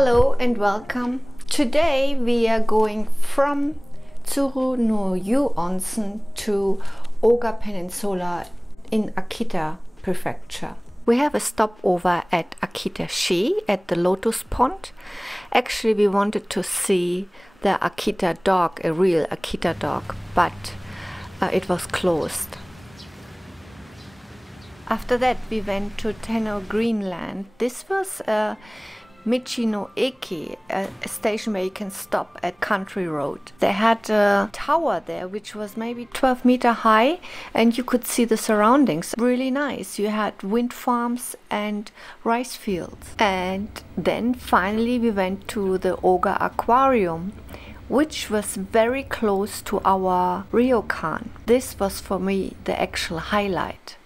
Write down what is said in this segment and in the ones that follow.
Hello and welcome. Today we are going from Tsuru no Yu Onsen to Oga Peninsula in Akita Prefecture. We have a stopover at Akita-shi at the Lotus Pond. Actually, we wanted to see the Akita dog, a real Akita dog, but it was closed. After that, we went to Tenno Greenland. This was Michi no Eki, a station where you can stop at Country Road. They had a tower there which was maybe 12 meters high, and you could see the surroundings. Really nice. You had wind farms and rice fields. And then finally we went to the Oga Aquarium, which was very close to our ryokan. This was for me the actual highlight.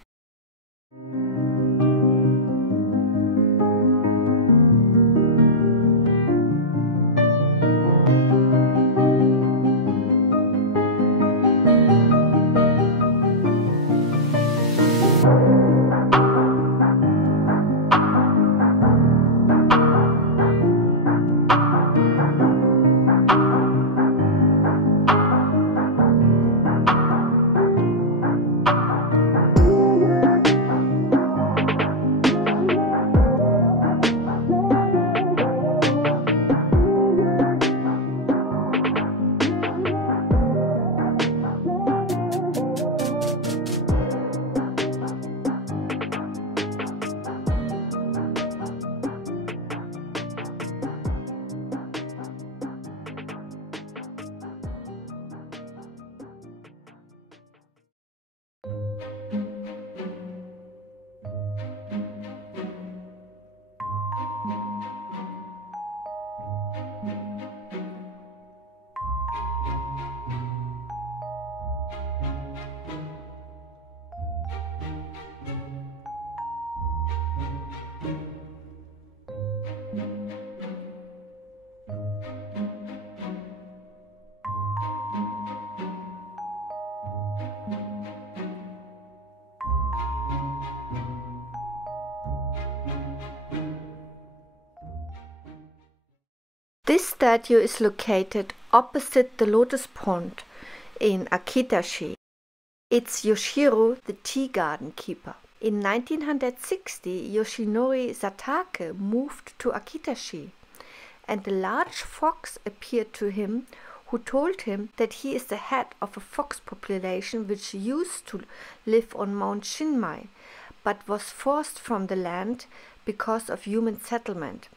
This statue is located opposite the Lotus Pond in Akita-shi. It's Yoshiro, the tea garden keeper. In 1960, Yoshinori Satake moved to Akita-shi, and a large fox appeared to him, who told him that he is the head of a fox population which used to live on Mount Shinmai, but was forced from the land because of human settlement.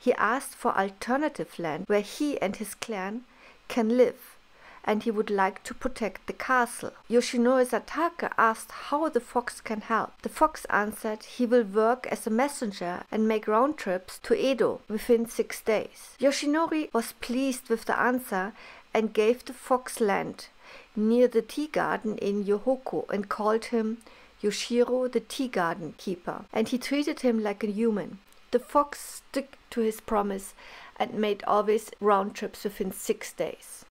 He asked for alternative land where he and his clan can live, and he would like to protect the castle. Yoshinori Satake asked how the fox can help. The fox answered he will work as a messenger and make round trips to Edo within 6 days. Yoshinori was pleased with the answer and gave the fox land near the tea garden in Yohoko and called him Yoshiro, the tea garden keeper, and he treated him like a human. The fox stuck to his promise and made always round trips within 6 days.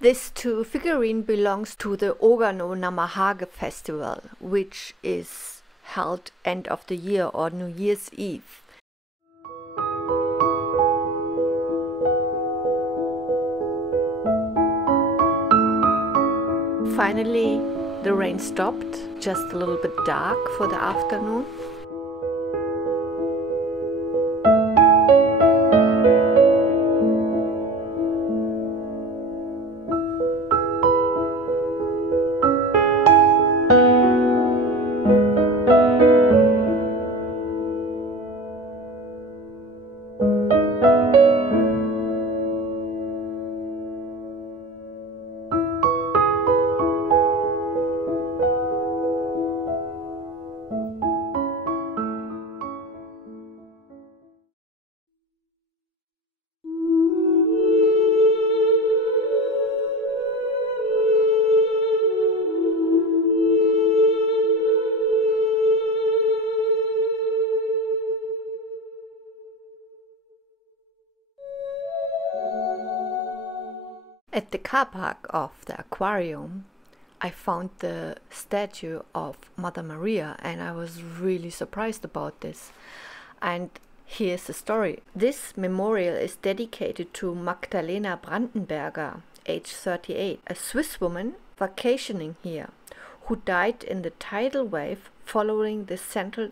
This too figurine belongs to the Oga no Namahage festival, which is held end of the year or New Year's Eve. Finally, the rain stopped, just a little bit dark for the afternoon. At the car park of the aquarium, I found the statue of Mother Maria, and I was really surprised about this. And here's the story. This memorial is dedicated to Magdalena Brandenberger, age 38, a Swiss woman vacationing here, who died in the tidal wave following the Central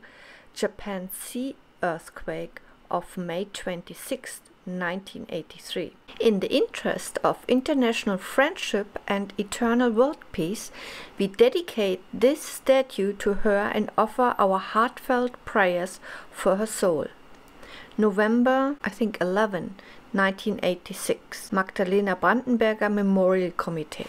Japan Sea earthquake of May 26, 1983. In the interest of international friendship and eternal world peace, we dedicate this statue to her and offer our heartfelt prayers for her soul. November, 11, 1986. Magdalena Brandenberger Memorial Committee.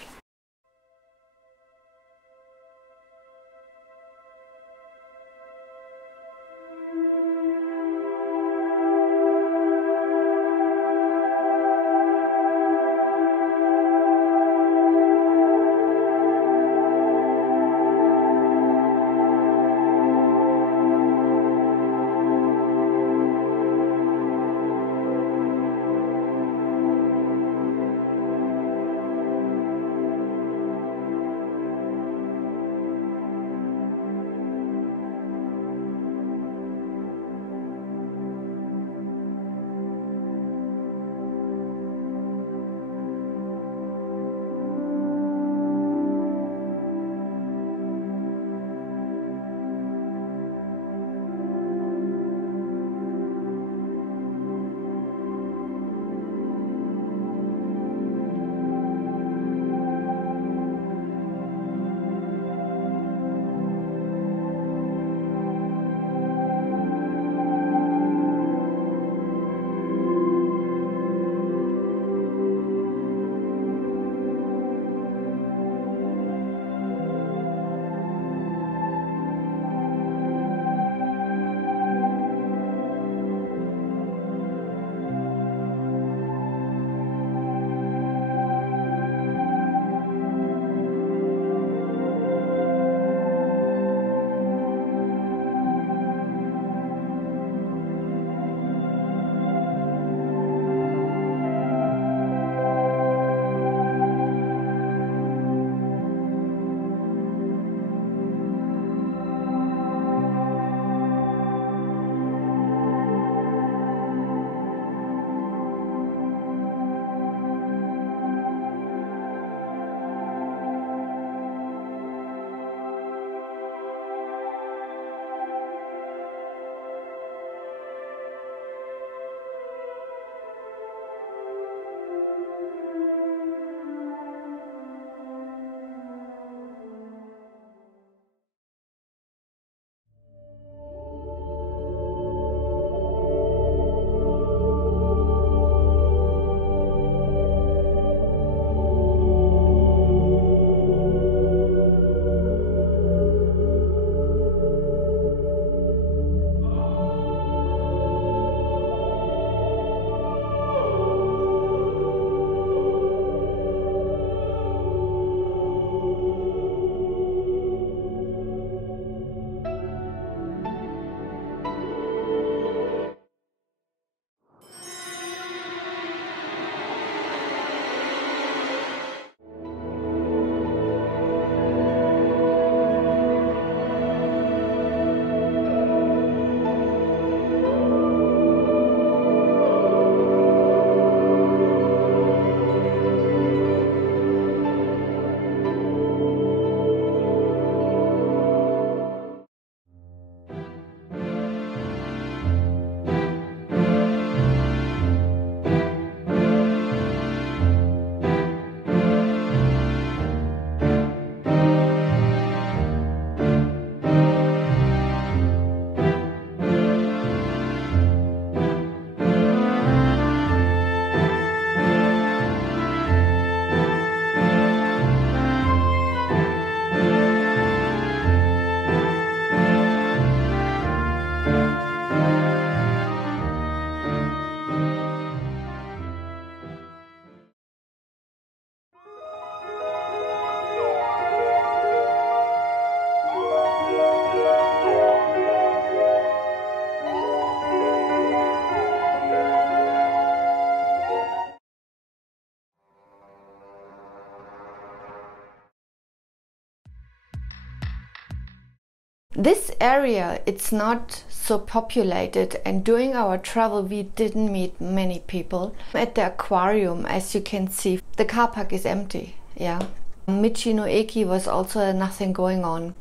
This area, it's not so populated, and during our travel we didn't meet many people. At the aquarium, as you can see, the car park is empty. Yeah. Michi-no-eki was also nothing going on.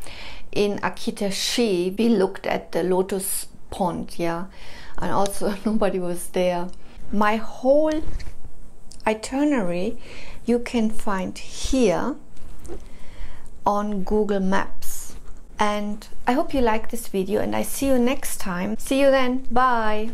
In Akita-shi, we looked at the lotus pond, yeah, and also nobody was there. My whole itinerary you can find here on Google Maps. And I hope you like this video, and I see you next time. See you then. Bye.